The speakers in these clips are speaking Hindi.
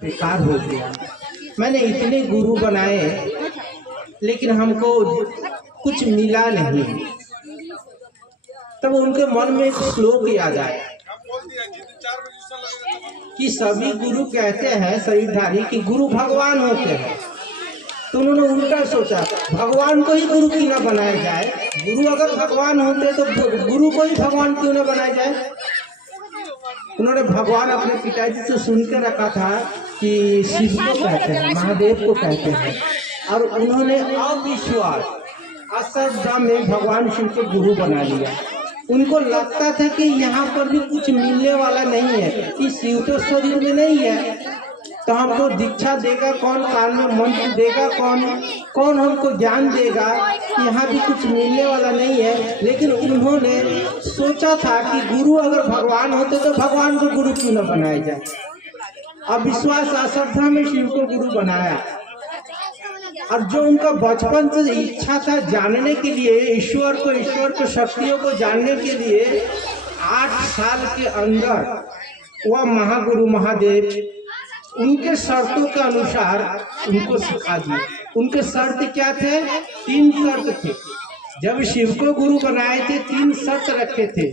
बेकार हो गया। मैंने इतने गुरु बनाए लेकिन हमको कुछ मिला नहीं। तब उनके मन में एक श्लोक याद आया कि सभी गुरु कहते हैं शरीरधारी कि गुरु भगवान होते हैं। तो उन्होंने उल्टा सोचा, भगवान को ही गुरु क्यों ना बनाया जाए। गुरु अगर भगवान होते तो गुरु को ही भगवान क्यों ना बनाया जाए। उन्होंने भगवान अपने पिताजी से सुन के रखा था कि शिव को कहते हैं, महादेव को कहते हैं, और उन्होंने अविश्वास अश्रद्धा में भगवान शिव को गुरु बना लिया। उनको लगता था कि यहाँ पर भी कुछ मिलने वाला नहीं है, कि शिव तो शरीर में नहीं है, तो हमको दीक्षा देगा कौन, कान में मंत्र देगा कौन, कौन हमको ज्ञान देगा, यहाँ भी कुछ मिलने वाला नहीं है। लेकिन उन्होंने सोचा था कि गुरु अगर भगवान होते तो भगवान को गुरु क्यों न बनाया जाए। अब विश्वास अश्रद्धा में शिव को गुरु बनाया। और जो उनका बचपन से इच्छा था जानने के लिए ईश्वर को शक्तियों को जानने के लिए 8 साल के अंदर वह महागुरु महादेव उनके शर्तों के अनुसार उनको सिखा दिए। उनके शर्त क्या थे? 3 शर्त थे। जब शिव को गुरु बनाए थे 3 शर्त रखे थे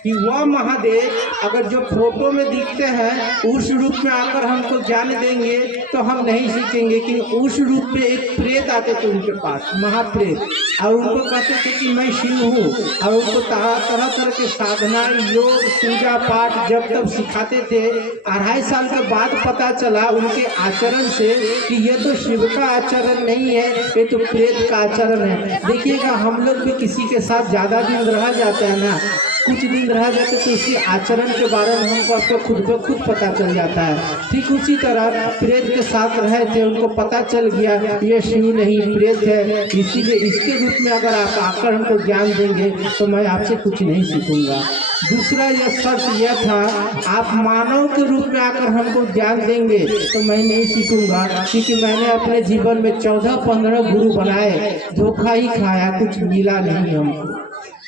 कि वह महादेव अगर जो फोटो में दिखते हैं उस रूप में आकर हमको ज्ञान देंगे तो हम नहीं सीखेंगे। कि उस रूप में एक प्रेत आते थे उनके पास, महाप्रेत, और उनको कहते थे कि मैं शिव हूँ, और उनको तरह तरह के साधना योग पूजा पाठ जब तब सिखाते थे। 2.5 साल के बाद पता चला उनके आचरण से कि ये तो शिव का आचरण नहीं है, ये तो प्रेत का आचरण है। देखिएगा हम लोग भी किसी के साथ ज़्यादा दिन रह जाते हैं ना, कुछ दिन रह जाते तो उसके आचरण के बारे में हमको आपको खुद ब खुद पता चल जाता है। ठीक उसी तरह प्रेत के साथ रहे थे, उनको पता चल गया ये शिव नहीं प्रेत है, इसीलिए इसके रूप में अगर आप आकर हमको ज्ञान देंगे तो मैं आपसे कुछ नहीं सीखूंगा। दूसरा यह शर्त यह था, आप मानव के रूप में आकर हमको ज्ञान देंगे तो मैं नहीं सीखूंगा, क्योंकि मैंने अपने जीवन में 14-15 गुरु बनाए, धोखा ही खाया, कुछ मिला नहीं हमको।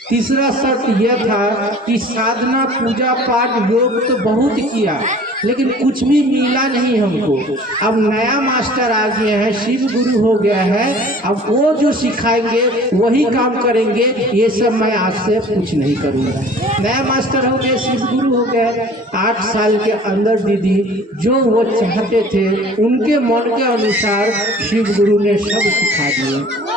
तीसरा शर्त यह था कि साधना पूजा पाठ योग तो बहुत किया लेकिन कुछ भी मिला नहीं हमको। अब नया मास्टर आ गए हैं, शिव गुरु हो गया है, अब वो जो सिखाएंगे वही काम करेंगे, ये सब मैं आज से कुछ नहीं करूँगा। नया मास्टर हो गए, शिव गुरु हो गए। 8 साल के अंदर दीदी जो वो चाहते थे उनके मन के अनुसार शिव गुरु ने सब सिखा दिए।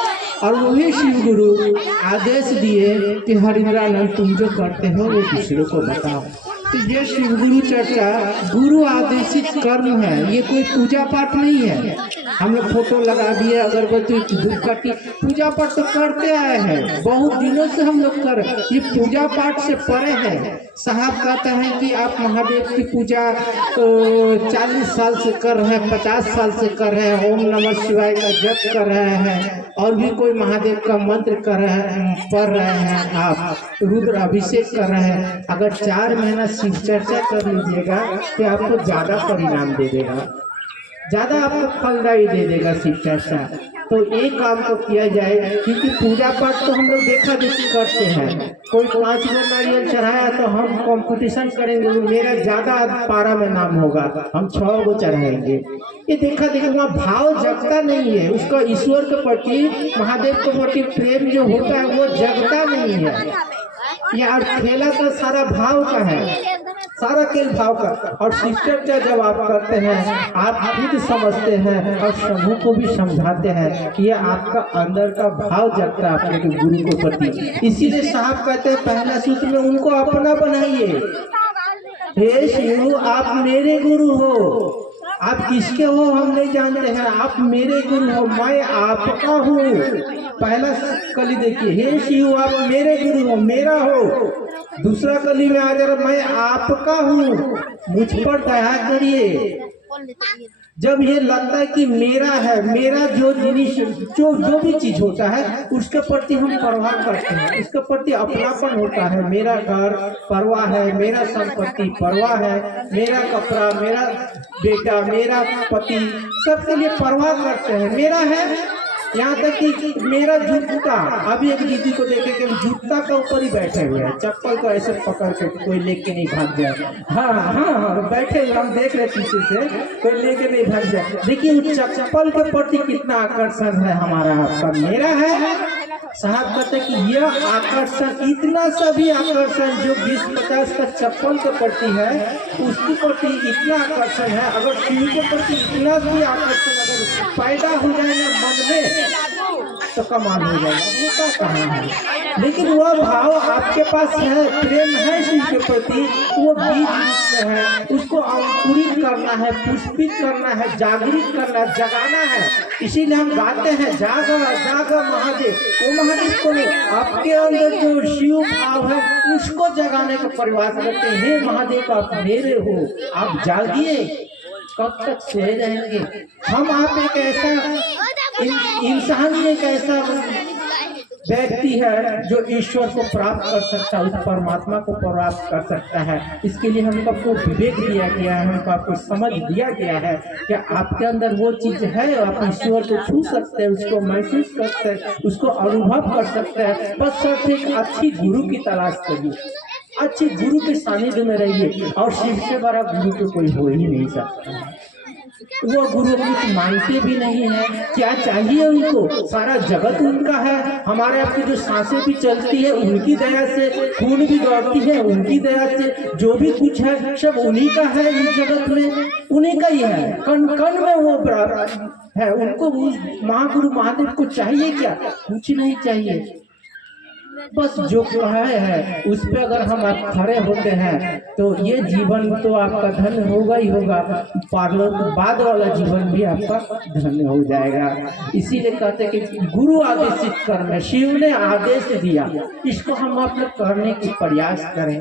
और वही शिव गुरु आदेश दिए कि हरिंद्रानंद तुम जो करते हो वो दूसरों को बताओ। तो ये शिव गुरु चर्चा गुरु आदेशित कर्म है, ये कोई पूजा पाठ नहीं है। हम लोग फोटो लगा दिए, अगरबत्ती धूपकाठी, पूजा पाठ तो करते आए हैं, बहुत दिनों से हम लोग कर, ये पूजा पाठ से परे है। साहब कहते हैं कि आप महादेव की पूजा तो 40 साल से कर रहे हैं, 50 साल से कर रहे हैं, ओम नमः शिवाय का जप कर रहे हैं, और भी कोई महादेव का मंत्र कर रहे हैं, पढ़ रहे हैं, आप रुद्र अभिषेक कर रहे हैं। अगर 4 महीना शिव चर्चा कर लीजिएगा तो आपको ज़्यादा परिणाम दे देगा, ज़्यादा आपको फलदायी दे देगा शिव चर्चा। तो एक काम तो किया जाए, क्योंकि पूजा पाठ तो हम लोग देखा देखी करते हैं, कोई 5 गो नारियल चढ़ाया तो हम कंपटीशन करेंगे, मेरा ज़्यादा पारा में नाम होगा, हम 6 गो चढ़ाएंगे। ये देखा देखा भाव जगता नहीं है, उसका ईश्वर के प्रति महादेव के प्रति प्रेम जो होता है वो जगता नहीं है। यार खेला तो सारा भाव का है, सारा खेल भाव का। और शिव चर्चा जब आप करते हैं आप खुद समझते हैं और समूह को भी समझाते हैं कि यह आपका अंदर का भाव जगता है आपके गुरु के प्रति। इसीलिए साहब कहते हैं पहला सूत्र में उनको अपना बनाइए। हे शिव आप मेरे गुरु हो, आप किसके हो हम नहीं जानते हैं, आप मेरे गुरु हो, मैं आपका हूँ। पहला कली देखिए, हे शिव आप मेरे गुरु हो, मेरा हो। दूसरा कली में आ जा रहा, मैं आपका हूँ, मुझ पर दया करिए। जब ये लगता है कि मेरा है, मेरा जो जिनिस जो भी चीज होता है उसके प्रति हम परवाह करते हैं, उसके प्रति अपनापन होता है। मेरा घर परवाह है, मेरा संपत्ति परवाह है, मेरा कपड़ा, मेरा बेटा, मेरा पति, सबके लिए परवाह करते हैं। मेरा है यहाँ तक कि मेरा जूता, अभी एक दीदी को देखे कि जूता के ऊपर ही बैठे हुए हैं, चप्पल को ऐसे पकड़ के कोई लेके नहीं भाग जाए। हाँ हाँ हाँ, बैठे हुए हम देख रहे पीछे से, कोई लेके नहीं भाग जाए। देखिए उस चप्पल के प्रति कितना आकर्षण है हमारा, आपका, मेरा है। साहब कहते कि यह आकर्षण, इतना सा भी आकर्षण जो 20-50 का चप्पल के प्रति है, उसके प्रति इतना आकर्षण है। अगर शिव के प्रति इतना भी आकर्षण अगर पैदा हो जाएगा मन में तो कमाल हो जाएगा, वो कहाँ है। लेकिन वह भाव आपके पास है, प्रेम है शिव के प्रति, वो बीज में है, उसको अंकुरित करना है, पुष्पित करना है, जागृत करना है, जगाना है। इसीलिए हम गाते हैं जागा जागा महादेव। वो महादेव को आपके अंदर जो शिव भाव है उसको जगाने का प्रयास करते हैं। हे महादेव आप मेरे हो, आप जागिए, कब तक सोए रहेंगे। हम आप एक ऐसा इंसान, एक ऐसा व्यक्ति है जो ईश्वर को प्राप्त कर सकता है, उस परमात्मा को प्राप्त कर सकता है। इसके लिए हमको विवेक दिया गया है, हमको आपको समझ दिया गया है कि आपके अंदर वो चीज है, आप ईश्वर को छू सकते हैं, उसको महसूस करते हैं, उसको अनुभव कर सकते हैं। बस सिर्फ एक अच्छी गुरु की तलाश करिए, अच्छी गुरु के सानिध्य में रहिए, और शिव से बड़ा गुरु तो कोई हो ही नहीं सकता। वो गुरु कुछ मांगते भी नहीं है, क्या चाहिए उनको, सारा जगत उनका है। हमारे आपकी जो सांसें भी चलती है उनकी दया से, खून भी दौड़ती है उनकी दया से, जो भी कुछ है सब उन्हीं का है, इस जगत में उन्हीं का ही है, कण कण में वो है। उनको महागुरु महादेव को चाहिए क्या, कुछ नहीं चाहिए। बस जो कहा है उस पे अगर हम आप खड़े होते हैं तो ये जीवन तो आपका धन्य होगा ही होगा, बाद वाला जीवन भी आपका धन्य हो जाएगा। इसीलिए कहते हैं कि गुरु आदेशित कर्म है, शिव ने आदेश दिया, इसको हम अपने करने की प्रयास करें।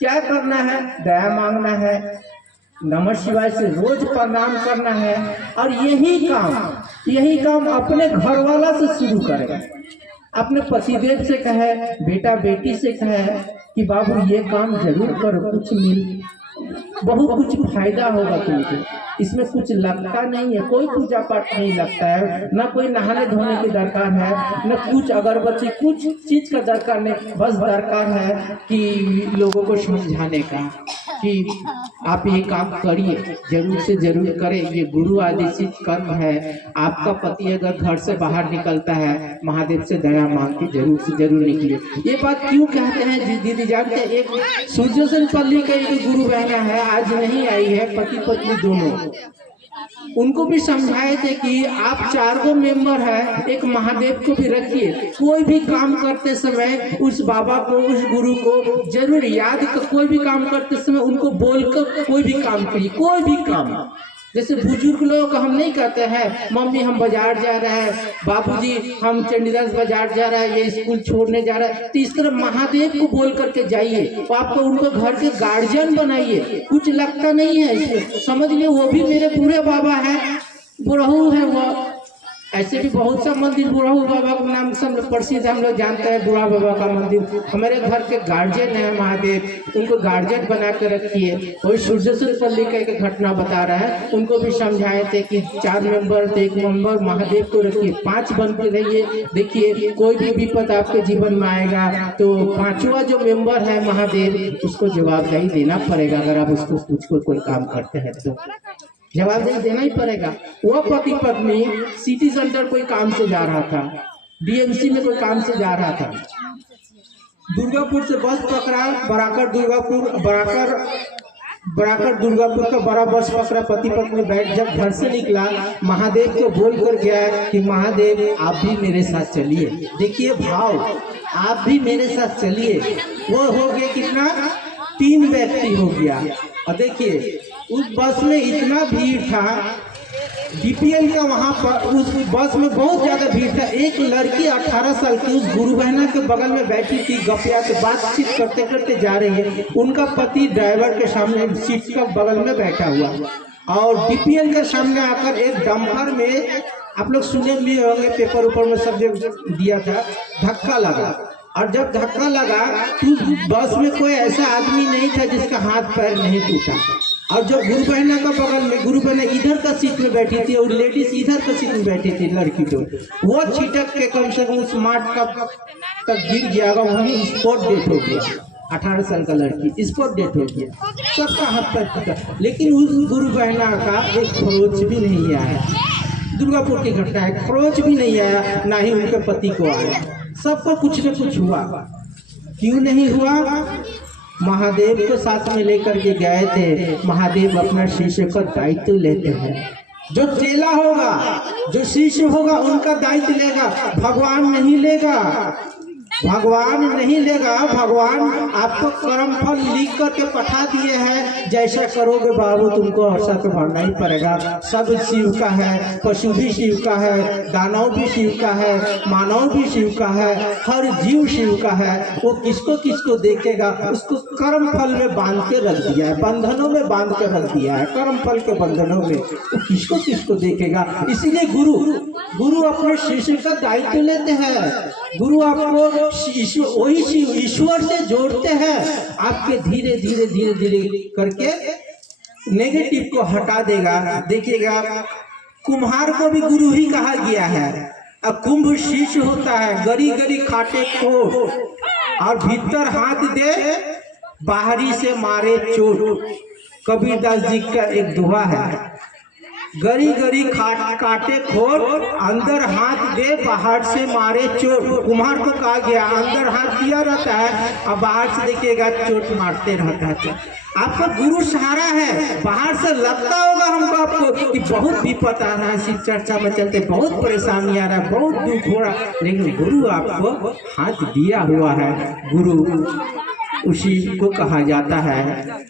क्या करना है, दया मांगना है, नमः शिवाय से रोज प्रणाम करना है, और यही काम अपने घर वाला से शुरू करें। अपने पतिदेव से कहे, बेटा बेटी से कहे कि बाबू ये काम जरूर करो, कुछ फायदा होगा तुमको। इसमें कुछ लगता नहीं है, कोई पूजा पाठ नहीं लगता है, न कोई नहाने धोने की दरकार है, न कुछ अगरबत्ती, कुछ चीज का दरकार नहीं। बस दरकार है कि लोगों को समझाने का कि आप ये काम करिए, जरूर से जरूर करें, ये गुरु आदेशित कर्म है। आपका पति अगर घर से बाहर निकलता है, महादेव से दया मांग के जरूर से जरूर निकलिए। ये बात क्यों कहते हैं दीदी जानते हैं, एक सूर्यसन पल्ली का एक गुरु बहना है, आज नहीं आई है, पति पत्नी दोनों, उनको भी समझाए थे कि आप 4 मेंबर है, एक महादेव को भी रखिए। कोई भी काम करते समय उस बाबा को, उस गुरु को जरूर याद कर, कोई भी काम करते समय उनको बोलकर कोई भी काम करिए, कोई भी काम। जैसे बुजुर्ग लोगों को हम नहीं कहते हैं मम्मी हम बाजार जा रहे हैं, बाबूजी हम चंडीदास बाजार जा रहे हैं, ये स्कूल छोड़ने जा रहा है, तो इस तरह महादेव को बोल करके जाइए। तो आपको उनको घर के गार्जियन बनाइए, कुछ लगता नहीं है इसमें, समझ लिए वो भी मेरे पूरे बाबा है, बुढ़ऊ है वो। ऐसे भी बहुत सा मंदिर बुढ़ऊ बाबा के नाम से प्रसिद्ध हम लोग जानते हैं, बुढ़ा बाबा का मंदिर। हमारे घर के गार्जियन है महादेव, उनको गार्जियन बना के रखिए। वही सूर्यसन पल्ली का एक घटना बता रहा है, उनको भी समझाए थे कि 4 मेंबर थे, 1 मेंबर महादेव को रखिए, 5 बन के रहिए। देखिए कोई भी विपद आपके जीवन में आएगा तो 5वां जो मेंबर है महादेव, उसको जवाबदेही देना पड़ेगा। अगर आप उसको कुछ कोई काम करते हैं तो जवाबदेही देना ही पड़ेगा। वह पति पत्नी सिटी सेंटर कोई काम से जा रहा था, डीएमसी में कोई काम से जा रहा था, दुर्गापुर से बस पकड़ा, बराकर दुर्गापुर का बड़ा बस पकड़ा, पति पत्नी बैठ, जब घर से निकला महादेव को बोल कर गया कि महादेव आप भी मेरे साथ चलिए। देखिए भाव, आप भी मेरे साथ चलिए। वो हो गया कितना, 3 व्यक्ति हो गया। और देखिए उस बस में इतना भीड़ था, डीपीएल का वहाँ पर उस बस में बहुत ज्यादा भीड़ था। एक लड़की 18 साल की उस गुरु बहना के बगल में बैठी थी, गपिया से बातचीत करते करते जा रही है। उनका पति ड्राइवर के सामने सीट का बगल में बैठा हुआ, और डीपीएल के सामने आकर एक डंपर में, आप लोग सुने भी होंगे, पेपर ऊपर में सब दिया था, धक्का लगा। और जब धक्का लगा तो बस में कोई ऐसा आदमी नहीं था जिसका हाथ पैर नहीं टूटा। और जो गुरु बहना का बगल में गुरु बहना इधर का सीट में बैठी थी और लेडीज इधर का सीट में बैठी थी लड़की तो वो छिटक के कम से कम उस मार्ट का तक गिर गया, वहीं स्पॉट डेट हो गया। 18 साल का लड़की स्पॉट डेट हो गया, सबका हाथ पैर टूटा। लेकिन उस गुरु बहना का एक खरोच भी नहीं आया। दुर्गापुर की घटना है, खरोच भी नहीं आया, ना ही उनके पति को आया। सबको कुछ न कुछ हुआ। क्यों नहीं हुआ? महादेव को साथ में लेकर के गए थे। महादेव अपना शिष्य का दायित्व लेते हैं। जो चेला होगा, जो शिष्य होगा, उनका दायित्व लेगा, भगवान नहीं लेगा। भगवान नहीं लेगा। भगवान आपको कर्म फल लिख करके पठा दिए हैं, जैसा करोगे बाबू तुमको ऐसा तो भरना ही पड़ेगा। सब शिव का है, पशु भी शिव का है, दानव भी शिव का है, मानव भी शिव का है, हर जीव शिव का है। वो किसको किसको देखेगा, उसको कर्म फल में बांध के रख दिया है, बंधनों में बांध के रख दिया है, कर्म फल के बंधनों में। वो किसको किसको देखेगा। इसीलिए गुरु अपने शिष्य का दायित्व लेते हैं। गुरु आपको वही ईश्वर से जोड़ते हैं। आपके धीरे धीरे धीरे धीरे करके नेगेटिव को हटा देगा। देखिएगा, कुम्हार को भी गुरु ही कहा गया है। अब कुंभ शिष्य होता है, गरी गरी खाटे को और भीतर हाथ दे, बाहरी से मारे चोट। कबीरदास जी का एक दोहा है, गरी गरी काटे खोर, अंदर हाथ दे, बाहर से मारे चोट। कुम्हार को कहा गया, अंदर हाथ दिया रहता है और बाहर से देखिएगा चोट मारते रहता है। आपका गुरु सहारा है। बाहर से लगता होगा हमको आपको कि बहुत विपत आ रहा है, शिव चर्चा में चलते बहुत परेशानी आ रहा है, बहुत दुख हो रहा है, लेकिन गुरु आपको हाथ दिया हुआ है। गुरु उसी को कहा जाता है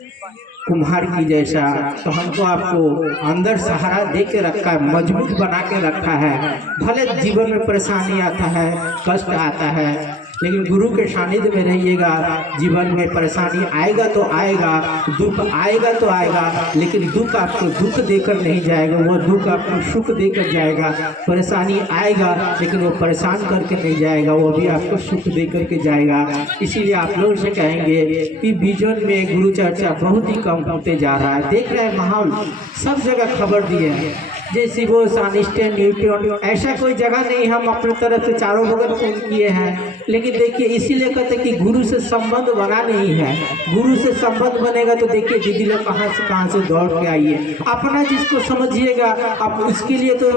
कुम्हार की जैसा। तो हमको आपको अंदर सहारा दे के रखा है, मजबूत बना के रखा है। भले जीवन में परेशानी आता है, कष्ट आता है, लेकिन गुरु के सानिध्य में रहिएगा। जीवन में परेशानी आएगा तो आएगा, दुख आएगा तो आएगा, लेकिन दुख आपको दुख देकर नहीं जाएगा, वो दुख आपको सुख देकर जाएगा। परेशानी आएगा लेकिन वो परेशान करके नहीं जाएगा, वो भी आपको सुख दे करके जाएगा। इसीलिए आप लोगों से कहेंगे कि बीजन में गुरु चर्चा बहुत ही कम होते जा रहा है। देख रहे हैं माहौल, सब जगह खबर दिए हैं, जैसे वो सानिस्टेन न्यूट्रॉन, ऐसा कोई जगह नहीं हम अपने तरफ से चारों बगल फोन किए हैं। लेकिन देखिए, इसीलिए कहते कि गुरु से संबंध बना नहीं है। गुरु से संबंध बनेगा तो देखिए दीदी लोग कहाँ से दौड़ के आइए। अपना जिसको समझिएगा, अब उसके लिए तो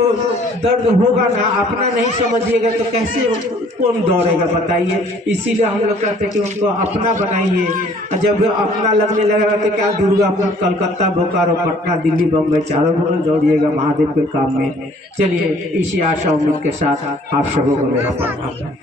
दर्द होगा ना, अपना नहीं समझिएगा तो कैसे कौन दौड़ेगा बताइए। इसीलिए हम लोग कहते हैं कि उनको अपना बनाइए। जब अपना लगने लगेगा तो क्या दुर्गापुर, कलकत्ता, बोकारो, पटना, दिल्ली, बम्बई चारों बगल दौड़िएगा महादेव के काम में। चलिए, इसी आशा उम्मीद के साथ आप सबों को मेरा प्रणाम।